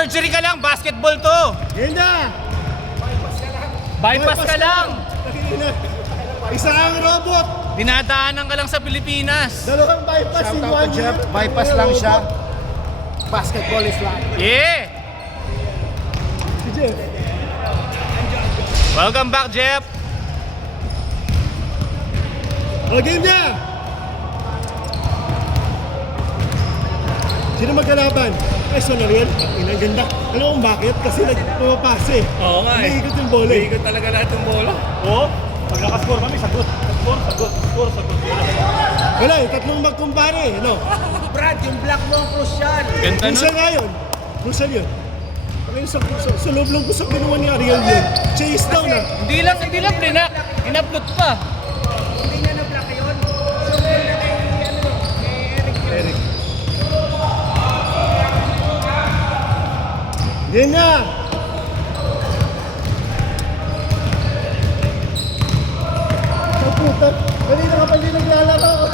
surgery ka lang, basketball to. Yan na! Bypass ka lang. Isa ang robot! Dinadaanan ka lang sa Pilipinas. Dalawang bypass in Shout out to 1 Jeff. year. Bypass lang siya. Basketball is life. Yeah! Si Jeff. Welcome back, Jeff. O, game niya! Sino magkalaban? Ay, Sonariel. Ang ganda. Alam mo kung bakit? Kasi nagpapase. Oo nga eh. Umiikot yung bola eh. Umiikot talaga lahat yung bola. Oo, pag nakascore kami, sagot. Score. Wala eh, tatlong magkumpare. Ano? Brad, yung black mo ang crucial. Ganda Crucial nun. nga yun. Crucial yun. Pagkain sa loob lang ko sa kinuha ni Ariel yun. Chase down na. Hindi lang blinak. In-upload pa. Hindi niya na-black yun. So, na kay Eric. Yan na! Ang puta, kanina ka pa hindi naglalaro.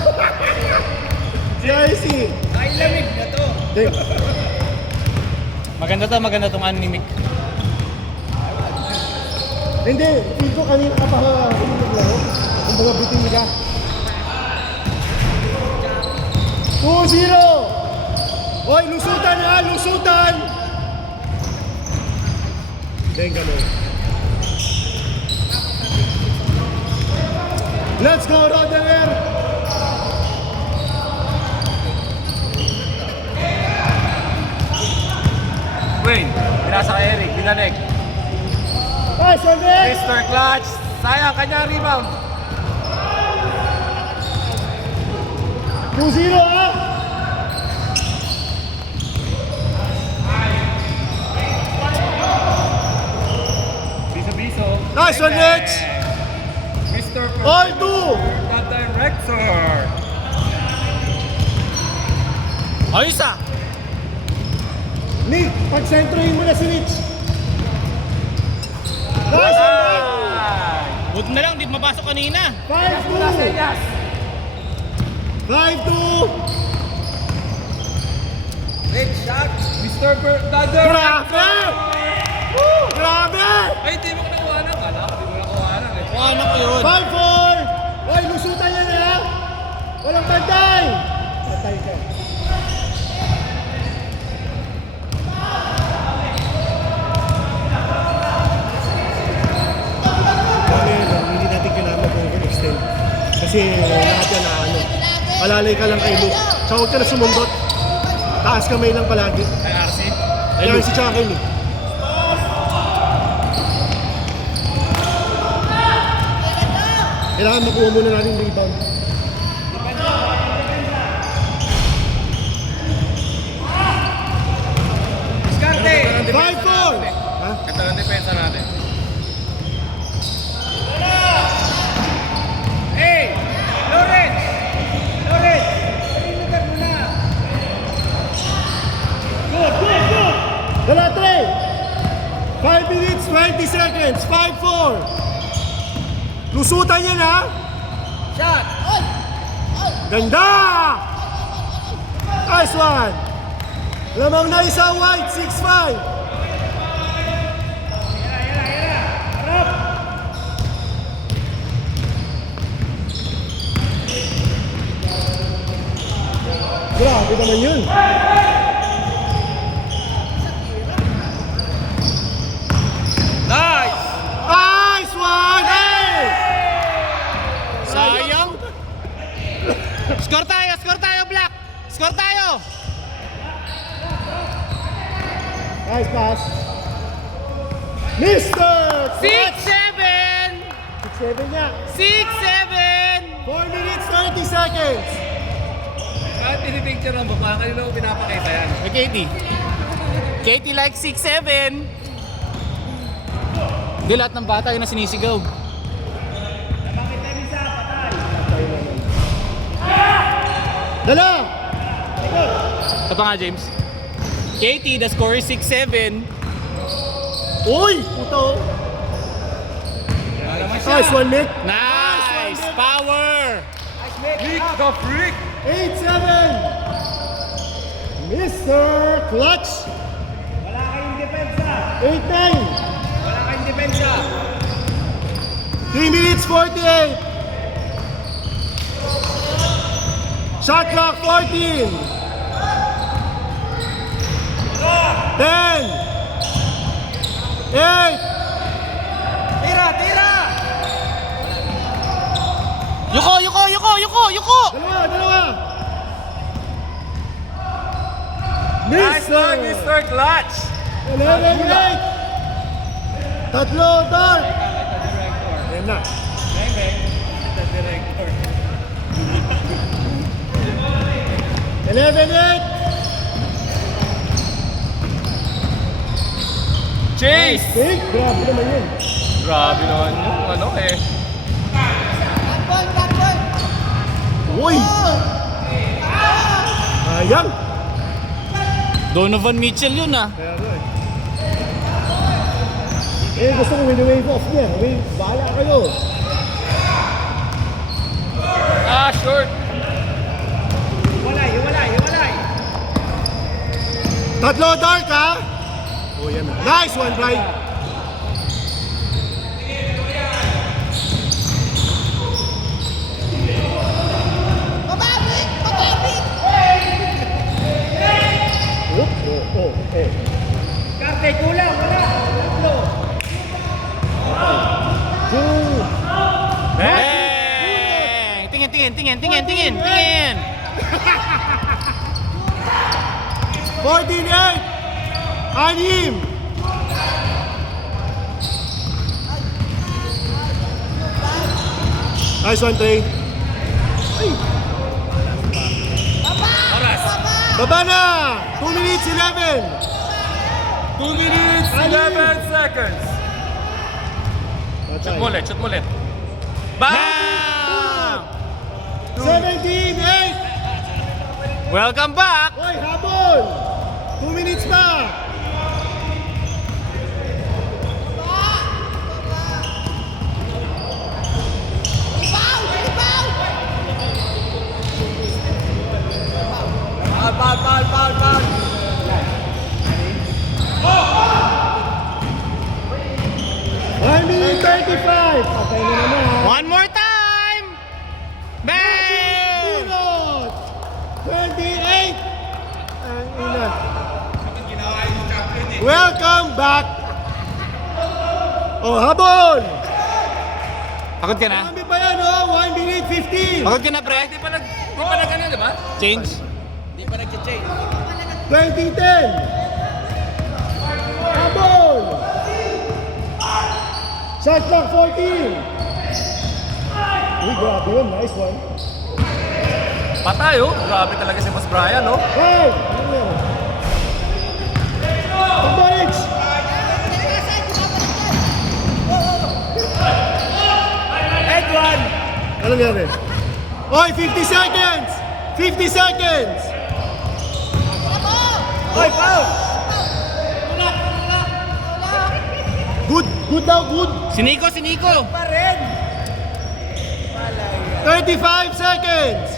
Si IC. Ay, lamig na to. Maganda tong anime. Hindi, feel ko kanina ka pa hindi naglaro. Kung mga bitin ka. 2-0! Hoy, lusutan ha! Lusutan! Then ganun. Let's go, Roderer! Wayne, pinasa kay Eric, binanek. Ay, Sandek! Mr. Clutch, sayang kanya rebound. 2-0 ha! Biso. Nice one, Mitch! Mr. All two! The director. Ayos ah! Nick, pag-sentrohin mo na si Mitch. Nice one, Nick! Buti na lang, di mapasok kanina. 5-2! 5-2! Big shot. Mr. Dadder. Grabe! Woo! Grabe! Ay, di mo ko nakuha na. Kala ko, di mo nakuha na. Kuha na ko yun. 5-4! Hoy, lusutan yan ha! Walang pantay! Pantay ka. Hindi natin kailangan mag-extend. Kasi lahat yan na ano. Palalay ka lang kay Luke. Tsaka huwag ka na sumunggot. Taas kamay lang palagi. Kay RC. Kaya si tsaka kay Luke. Kailangan makuha muna natin yung rebound. Diskarte. 5-4! Ha? Ito ang depensa natin. Hey! Lawrence! Lugar mo na. Dala 3! 5 minutes, 20 seconds. 5-4! Lusutan yan ha! Shot. Ganda! Nice one! Lamang na isa white, 6-5. Grabe naman yun. Nice! Nice one! Hey! Sayang. Score tayo, Black! Score tayo! Nice pass. Mr. 6-7! 6-7 niya. 6-7! 4 minutes, 30 seconds. Kahit pinipicture mo, parang kanina ko pinapakita yan. Hey, Katie. Katie like 6-7. Hindi, lahat ng bata yun na sinisigaw. Dala! Ito pa nga, James. Katie, the score is 6-7. Uy! Puto! Nice one, Nick. Nice! Power! Nick the freak. 8-7. Mr. Clutch. Wala kayo 8-9. Wala kang depensa. 3 minutes 48. Shot clock 14. 10. 8. Tira, tira! Yuko! Dalawa. Nice one, Miss! Mr. Clutch! 11-8. Tatlo, Dark. Ayan na. 11-8. Chase! Big, grabe naman yun. Grabe naman yung ano eh. Uy! Sayang. Donovan Mitchell yun ah. Kaya nga eh. Gusto ko win-wave off niya. Bahala kayo. Ah, short. Hiwalay. Tatlo, Dark, ha? Oh, yan na. Nice one, Brian. Oh. Karte, kulang, wala. Tatlo. Two. Bang! Tingin! 14-8. Anim. Nice one, Trey. Oras. Baba na! 2 minutes 11. 2 minutes, 11 seconds. Shoot mo ulit. Bang! 17-8. Welcome back! Hoy, habol! 2 minutes pa. Bal. 1 minute 35. Patay na naman, ha? One more time! Bang! Bunot! 28! Ang ina. Welcome back! Oh, habol! Pagod ka na? Marami pa yan, oh! 1 minute 15! Pagod ka na, pre? Di pa nag ano, di ba? Change? 2010! Habol! Shot clock 14! Uy, grabe yun. Nice one. Patay oh. Grabe talaga si Boss Brian oh. Hey! Ano yan? Pag-balik! Edwan! Ano nangyari? Oy, 50 seconds! 50 seconds! Hoy, foul! Good daw, good! Siniko! Pa rin! 35 seconds!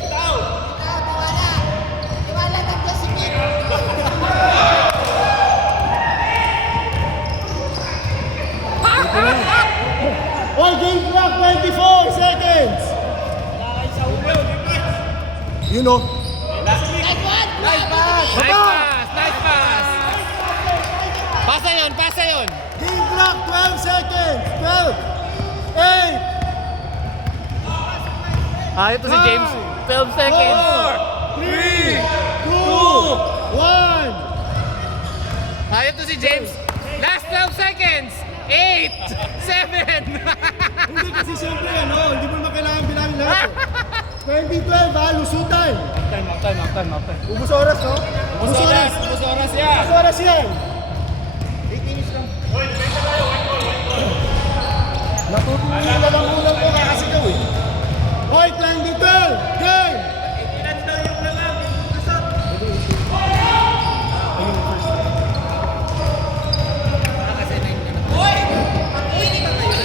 Oy, game clock 24 seconds! You know. Nice pass! Nice pass! Pasa yun! Game clock 12 seconds! 12! 8! Ah, ito si James. 12 seconds. 3! 2! 1! Ah, ito si James. Last 12 seconds. 8, 7. Hindi kasi siyempre ano, hindi mo naman kailangan bilangin lahat. 2012 ha, lusutan! Time. Ubus oras, no? Ubus oras! Ubus oras yan. Ubus oras yan! 8 minutes lang. Natutunan na lang ulang ko kakasigaw eh. Hoy, 2012! Game! Minutes lang yung nalang. Lusot. Kasi na yung nalang. Hoy! Hindi ba kayo?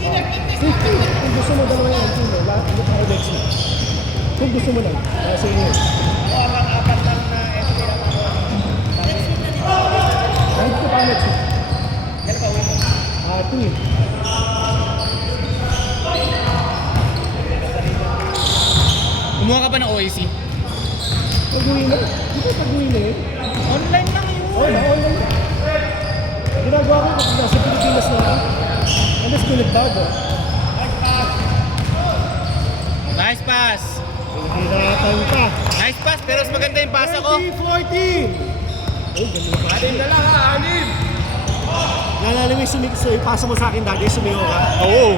Hindi na 50. Kung gusto mo dalawa yan, sino? Lahat mo pa Alex mo. Kung gusto mo lang. Kasi yun. apat lang na FK lang ako. Kahit ko pa next week. Two. Kumuha ka pa ng OAC? Pag-uwi na. Di ba pag-uwi na yun? Online lang yun. Online. Ginagawa ko kapag nasa Pilipinas na ako. Unless ko nagbago. Nice pass! Hiratan ka. Nice pass, pero mas maganda yung pasa ko. 30-40! Oh, ganun pa. Anim na lang ha, anim. Naalala mo yung ipasa mo sa akin dati, sumigaw ka. Oo.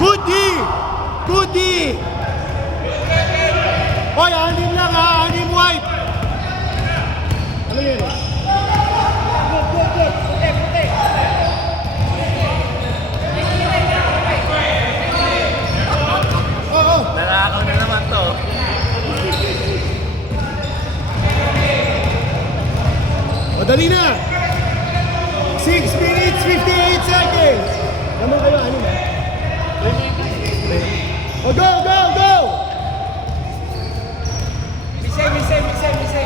Good D! Good D! Hoy, anim lang ha, anim white! Ano yun? Good, good, good. Puti, puti. Oo. Nanakaw na naman to. Madali na! 6 minutes, 58 seconds! Naman kayo, anim ha? Oh, go, go, go! Misay, misay, misay, misay.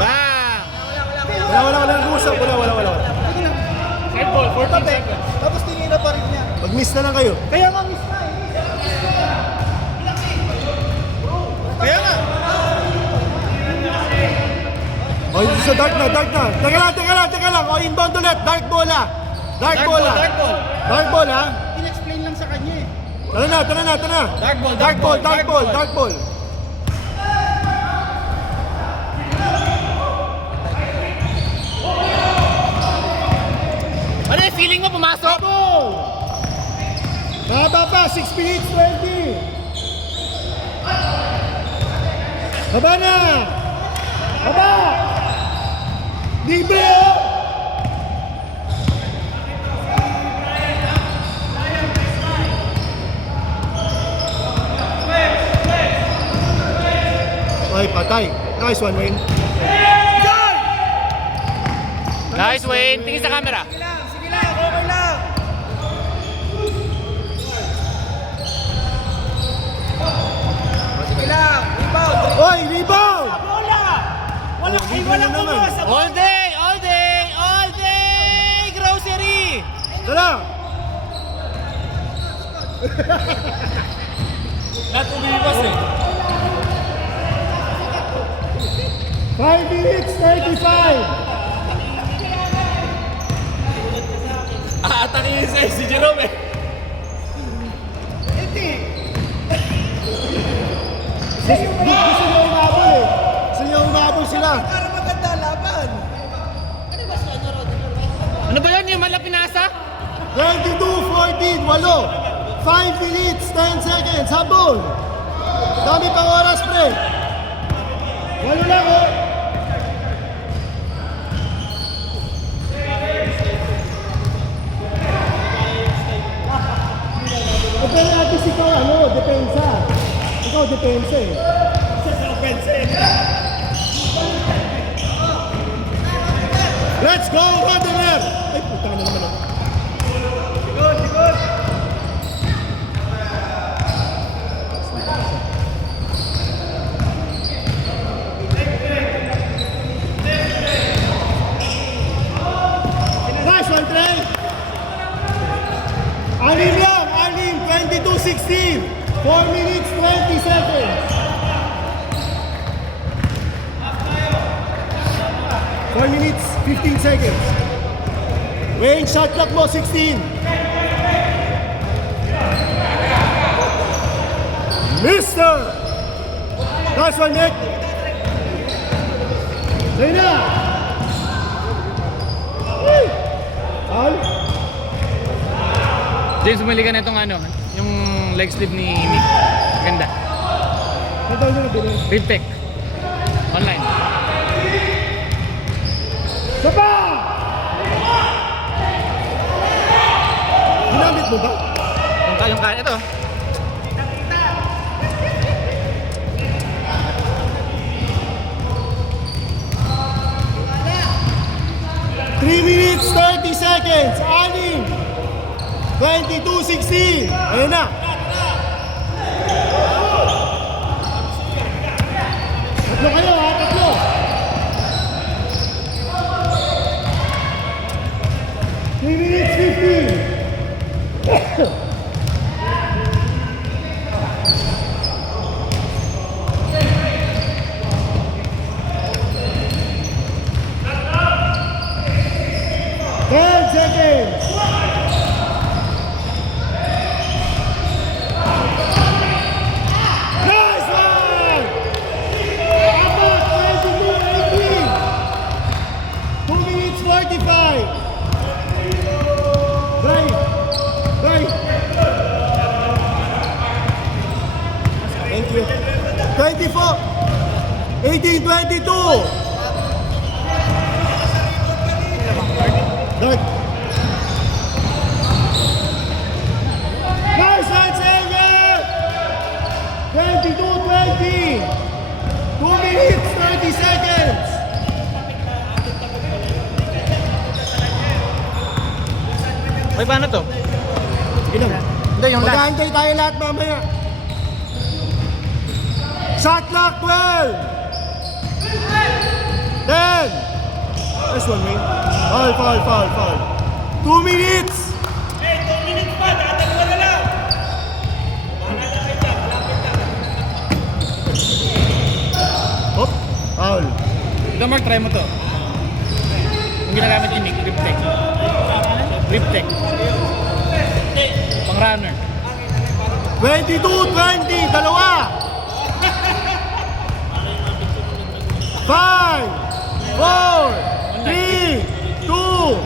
Bang! Wala, nag-uusap. Wala. Side ball, 14 seconds. Tapos tinira pa rin niya. Mag-miss na lang kayo. Kaya nga miss na eh. Kaya nga. O, sa dark na. Teka lang. O, inbound ulit. Dark ball ha. Dark ball ha. Dark ball ha. In-explain lang sa kanya eh. Tara na. Dark ball. Ano yung feeling mo pumasok? Ball! Haba pa, 6 minutes, 20. Haba na! Haba! Libre oh! Ay, patay. Nice one, Wayne. Nice, Wayne. Tingin sa camera. Sige lang, okay lang. Sige lang, rebound. Oy, rebound! Bola! Walang kumuha sa All day! Grocery! Tara! Lahat umiwas eh. 5 minutes, 35! Aatakin yung si Jerome eh. Hindi. Gusto niyo umabol sila. Para maganda laban. Ano ba yan? Yung malapinasa? 22-14, 8. 5 minutes, 10 seconds, habol. Dami pang oras, pre. 8 lang, oh. Pero natin ikaw, depensa. Ikaw, depensa eh. Let's go, Rodener! Ay, puta ka na naman ako. Sigod. Nice one, Trey! Anim lang, 22-16. 4 minutes, 20 seconds. 4 minutes, 15 seconds. Wayne, shot clock mo, 16. Mister! Nice one, Nick. Say na! Al? James, bumili ka na itong yung leg sleeve ni Mick. Ganda. Ito nyo na bilhin. Riptech. Online. Saba! Ginamit mo ba? Yung kaya. Ito. 3 minutes, 30 seconds. 6. 22-16. Ayan na. Tatlo kayo ha, tatlo. Three minutes 15. Seconds. Nice one! About 22-18. 2 minutes 45. Right. Thank you. 24. 18-22. Dart. Nice one, Xavier! 22-20. 2 minutes, 30 seconds. Ay, paano to? Ilang? Hindi, yung last. Mag-aantay tayo lahat mamaya. Shot clock 12. 10. Nice one, man. Foul. 2 minutes. Hop, foul. Ito, Mark, try mo to. Yung ginagamit ni Nick, grip tech. Grip tech. Pang runner. 22-20, dalawa. 5, 4, 3, 2.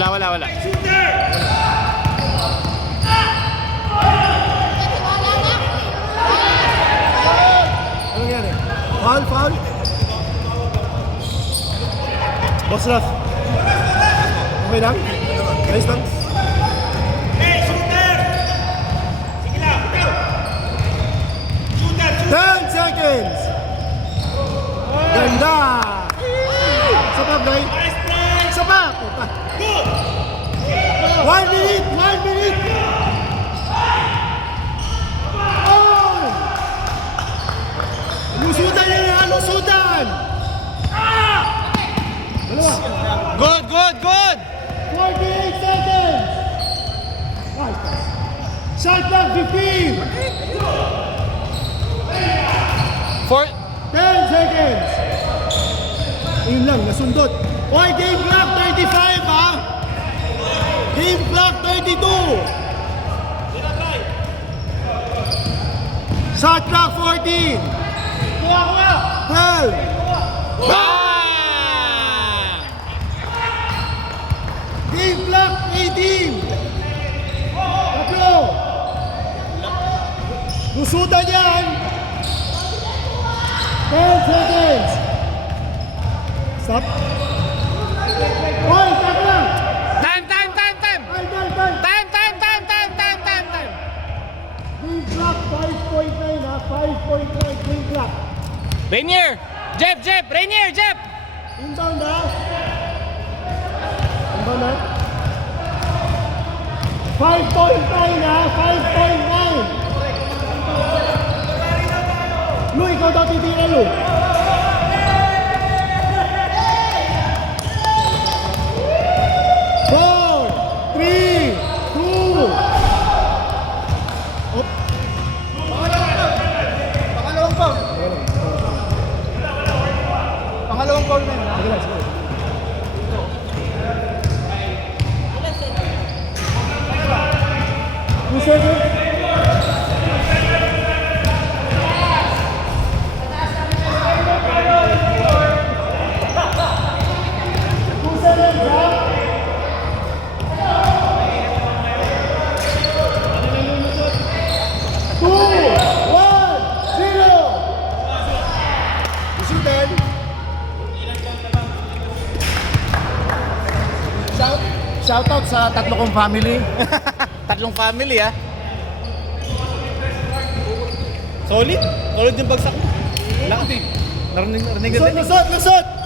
Wala. Ano nangyari? Foul. Boss Raf. Okay lang? Nice lang? Shooter! 10 seconds! Ganda! Isa pa, Bray? Isa pa! 1 minute! Oh! Lusutan yan! Lusutan! Dalawa! Good! 48 seconds! Nice pass. Shot clock 15! 10 seconds! Yun lang, nasundot. Oy, game clock 35 ha! Game clock 32! Shot clock 14! 12! Bang! Game clock 18! Tatlo! Lusutan yan! 10 seconds! Stop! Hoy, taka lang! Time! Time! Game clock 5.9 ha? 5.9 game clock. Rainier! Jeff! Rainier! Jeff! Inbound ha? Inbound ha? 5.9 ha? 5.9! Lu, ikaw daw titira, Lu. Four, three, two. Op. Pangalawang call na yun. Sige lang. 2 seconds. Shoutout sa tatlo kong family. Tatlong family, ah. Solid. Solid yung bagsak mo. Wala ka, Narinig Lusot, na. lusot, lusot!